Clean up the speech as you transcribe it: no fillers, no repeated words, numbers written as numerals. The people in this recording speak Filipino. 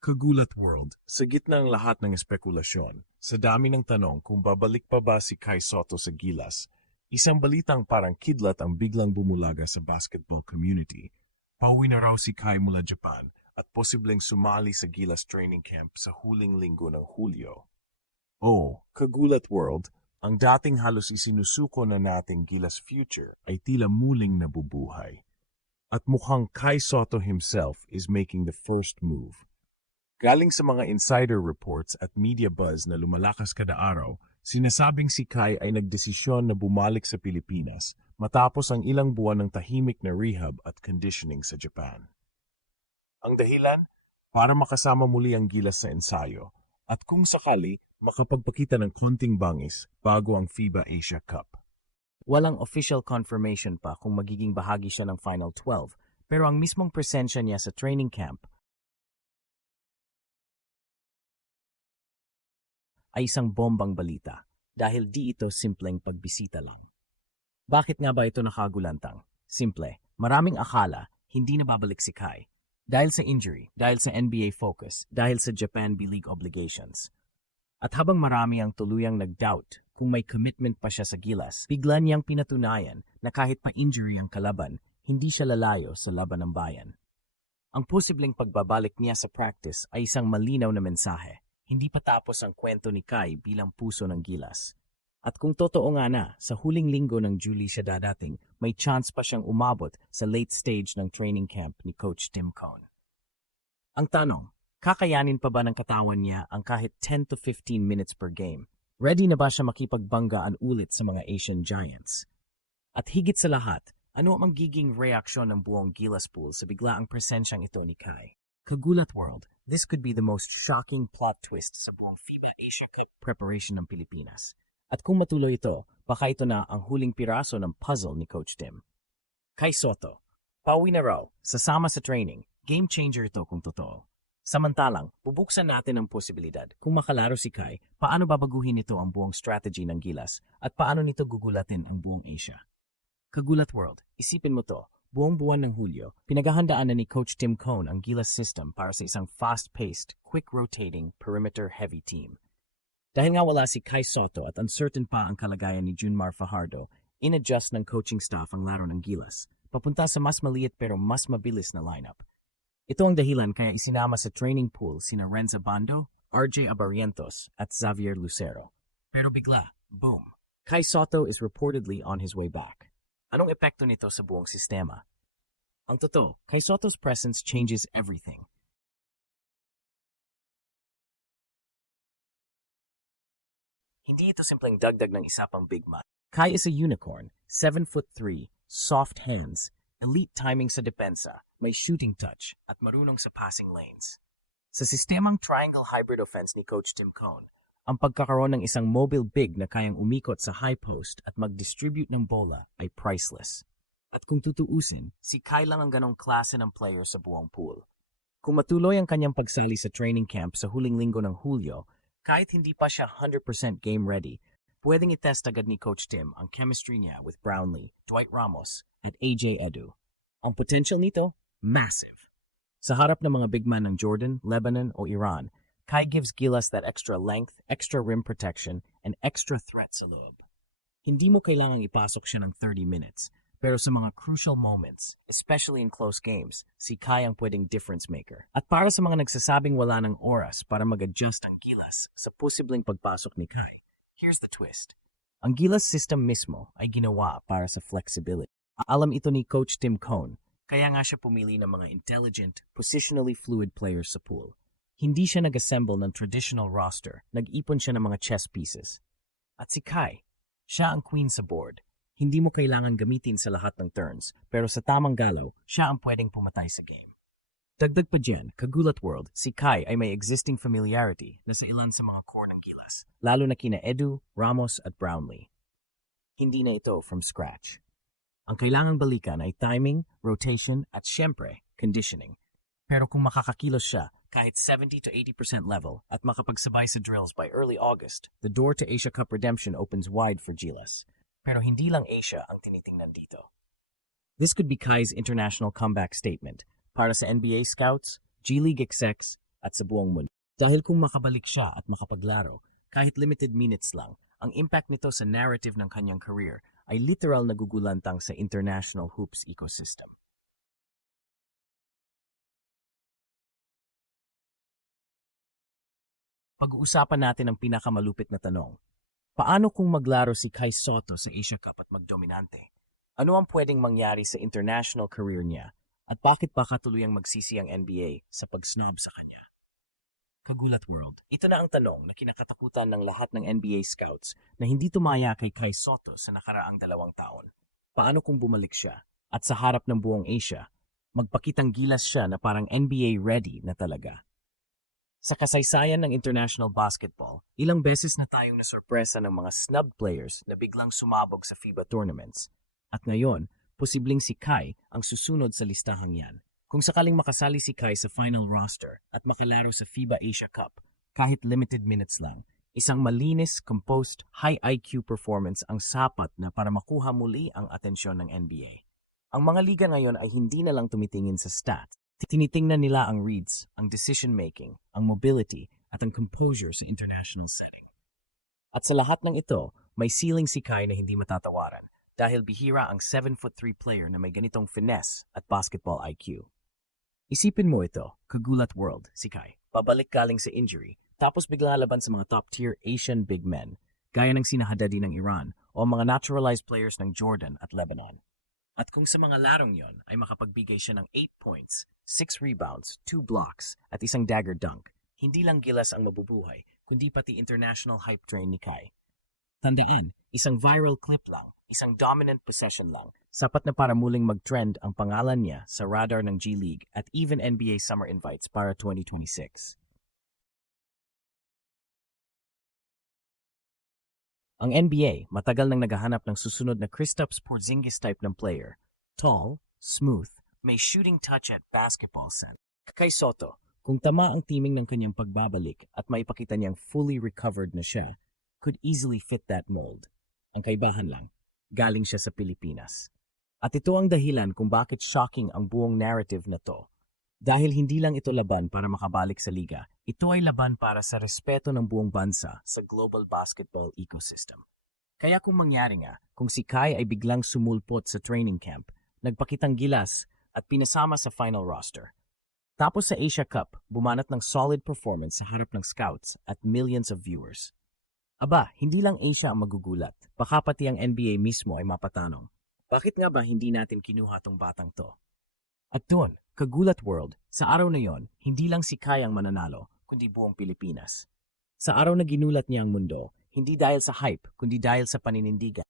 Kagulat World. Sa gitna ng lahat ng espekulasyon, sa dami ng tanong kung babalik pa ba si Kai Sotto sa Gilas, isang balitang parang kidlat ang biglang bumulaga sa basketball community. Pauwi na raw si Kai mula Japan at posibleng sumali sa Gilas training camp sa huling linggo ng Hulyo. Oh, Kagulat World, ang dating halos isinusuko na nating Gilas future ay tila muling nabubuhay. At mukhang Kai Sotto himself is making the first move. Galing sa mga insider reports at media buzz na lumalakas kada araw, sinasabing si Kai ay nagdesisyon na bumalik sa Pilipinas matapos ang ilang buwan ng tahimik na rehab at conditioning sa Japan. Ang dahilan? Para makasama muli ang Gilas sa ensayo at kung sakali makapagpakita ng konting bangis bago ang FIBA Asia Cup. Walang official confirmation pa kung magiging bahagi siya ng Final 12, pero ang mismong presensya niya sa training camp ay isang bombang balita dahil di ito simpleng pagbisita lang. Bakit nga ba ito nakagulantang? Simple, maraming akala hindi na babalik si Kai. Dahil sa injury, dahil sa NBA focus, dahil sa Japan B-League obligations. At habang marami ang tuluyang nag-doubt kung may commitment pa siya sa Gilas, bigla niyang pinatunayan na kahit pa injury ang kalaban, hindi siya lalayo sa laban ng bayan. Ang posibleng pagbabalik niya sa practice ay isang malinaw na mensahe. Hindi pa tapos ang kwento ni Kai bilang puso ng Gilas. At kung totoo nga na, sa huling linggo ng July siya dadating, may chance pa siyang umabot sa late stage ng training camp ni Coach Tim Cone. Ang tanong, kakayanin pa ba ng katawan niya ang kahit 10 to 15 minutes per game? Ready na ba siya makipagbanggaan ulit sa mga Asian Giants? At higit sa lahat, ano ang magiging reaksyon ng buong Gilas pool sa biglaang presensyang ito ni Kai? Kagulat World, this could be the most shocking plot twist sa buong FIBA Asia Cup preparation ng Pilipinas. At kung matuloy ito, baka ito na ang huling piraso ng puzzle ni Coach Tim. Kai Sotto, pauwi na raw, sasama sa training, game changer ito kung totoo. Samantalang, bubuksan natin ang posibilidad. Kung makalaro si Kai, paano babaguhin ito ang buong strategy ng Gilas at paano nito gugulatin ang buong Asia? Kagulat World, isipin mo to. Buong buwan ng Hulyo, pinaghahandaan na ni Coach Tim Cone ang Gilas system para sa isang fast-paced, quick-rotating, perimeter-heavy team. Dahil nga wala si Kai Sotto at uncertain pa ang kalagayan ni Junmar Fajardo, in-adjust ng coaching staff ang laro ng Gilas, papunta sa mas maliit pero mas mabilis na lineup. Ito ang dahilan kaya isinama sa training pool sina Renza Bando, RJ Abarrientos at Xavier Lucero. Pero bigla, boom, Kai Sotto is reportedly on his way back. Anong epekto nito sa buong sistema? Ang totoo, Kai Sotto's presence changes everything. Hindi ito simpleng dagdag ng isa pang big man. Kai is a unicorn, 7'3", soft hands, elite timing sa depensa, may shooting touch, at marunong sa passing lanes. Sa sistemang triangle hybrid offense ni Coach Tim Cone, ang pagkakaroon ng isang mobile big na kayang umikot sa high post at mag-distribute ng bola ay priceless. At kung tutuusin, si Kai lang ang ganong klase ng player sa buong pool. Kung matuloy ang kanyang pagsali sa training camp sa huling linggo ng Hulyo, kahit hindi pa siya 100% game ready, pwedeng itest agad ni Coach Tim ang chemistry niya with Brownlee, Dwight Ramos, at AJ Edu. Ang potential nito, massive. Sa harap ng mga big man ng Jordan, Lebanon o Iran, Kai gives Gilas that extra length, extra rim protection, and extra threat sa loob. Hindi mo kailangang ipasok siya ng 30 minutes, pero sa mga crucial moments, especially in close games, si Kai ang pwedeng difference maker. At para sa mga nagsasabing wala ng oras para mag-adjust ang Gilas sa posibleng pagpasok ni Kai, here's the twist. Ang Gilas system mismo ay ginawa para sa flexibility. Alam ito ni Coach Tim Cone, kaya nga siya pumili ng mga intelligent, positionally fluid players sa pool. Hindi siya nag-assemble ng traditional roster, nag-ipon siya ng mga chess pieces. At si Kai, siya ang queen sa board. Hindi mo kailangan gamitin sa lahat ng turns, pero sa tamang galaw, siya ang pwedeng pumatay sa game. Dagdag pa dyan, Kagulat World, si Kai ay may existing familiarity na sa ilan sa mga core ng Gilas, lalo na kina Edu, Ramos at Brownlee. Hindi na ito from scratch. Ang kailangang balikan ay timing, rotation at syempre, conditioning. Pero kung makakakilos siya, kahit 70 to 80% level at makapagsabay sa drills by early August, the door to Asia Cup redemption opens wide for Gilas. Pero hindi lang Asia ang tinitingnan dito. This could be Kai's international comeback statement para sa NBA scouts, G-League execs, at sa buong mundo. Dahil kung makabalik siya at makapaglaro, kahit limited minutes lang, ang impact nito sa narrative ng kanyang career ay literal na gugulantang sa international hoops ecosystem. Pag-uusapan natin ang pinakamalupit na tanong. Paano kung maglaro si Kai Sotto sa Asia Cup at magdominante? Ano ang pwedeng mangyari sa international career niya? At bakit pa katuluyang magsisi ang NBA sa pag-snob sa kanya? Kagulat World. Ito na ang tanong na kinakatakutan ng lahat ng NBA scouts na hindi tumaya kay Kai Sotto sa nakaraang 2 taon. Paano kung bumalik siya at sa harap ng buong Asia, magpakitang gilas siya na parang NBA ready na talaga? Sa kasaysayan ng international basketball, ilang beses na tayong nasorpresa ng mga snub players na biglang sumabog sa FIBA tournaments. At ngayon, posibleng si Kai ang susunod sa listahang yan. Kung sakaling makasali si Kai sa final roster at makalaro sa FIBA Asia Cup, kahit limited minutes lang, isang malinis, composed, high IQ performance ang sapat na para makuha muli ang atensyon ng NBA. Ang mga liga ngayon ay hindi na lang tumitingin sa stats. Tinitingnan nila ang reads, ang decision-making, ang mobility, at ang composure sa international setting. At sa lahat ng ito, may ceiling si Kai na hindi matatawaran dahil bihira ang 7'3" player na may ganitong finesse at basketball IQ. Isipin mo ito, Kagulat World, si Kai. Pabalik galing sa injury, tapos bigla laban sa mga top-tier Asian big men, gaya ng sina Haddadi ng Iran o mga naturalized players ng Jordan at Lebanon. At kung sa mga larong yon ay makapagbigay siya ng 8 points, 6 rebounds, 2 blocks, at isang dagger dunk, hindi lang gilas ang mabubuhay, kundi pati international hype train ni Kai. Tandaan, isang viral clip lang, isang dominant possession lang, sapat na para muling mag-trend ang pangalan niya sa radar ng G League at even NBA summer invites para 2026. Ang NBA matagal nang naghahanap ng susunod na Kristaps Porzingis type ng player. Tall, smooth, may shooting touch at basketball sense. Kai Sotto, kung tama ang timing ng kanyang pagbabalik at maipakita niyang fully recovered na siya, could easily fit that mold. Ang kaibahan lang, galing siya sa Pilipinas. At ito ang dahilan kung bakit shocking ang buong narrative na to. Dahil hindi lang ito laban para makabalik sa liga, ito ay laban para sa respeto ng buong bansa sa global basketball ecosystem. Kaya kung mangyari nga, kung si Kai ay biglang sumulpot sa training camp, nagpakitang gilas at pinasama sa final roster. Tapos sa Asia Cup, bumanat ng solid performance sa harap ng scouts at millions of viewers. Aba, hindi lang Asia ang magugulat, baka pati ang NBA mismo ay mapatanong. Bakit nga ba hindi natin kinuha tong batang to? At doon, Kagulat World, sa araw na yon, hindi lang si Kai ang mananalo, kundi buong Pilipinas. Sa araw na ginulat niya ang mundo, hindi dahil sa hype, kundi dahil sa paninindigan.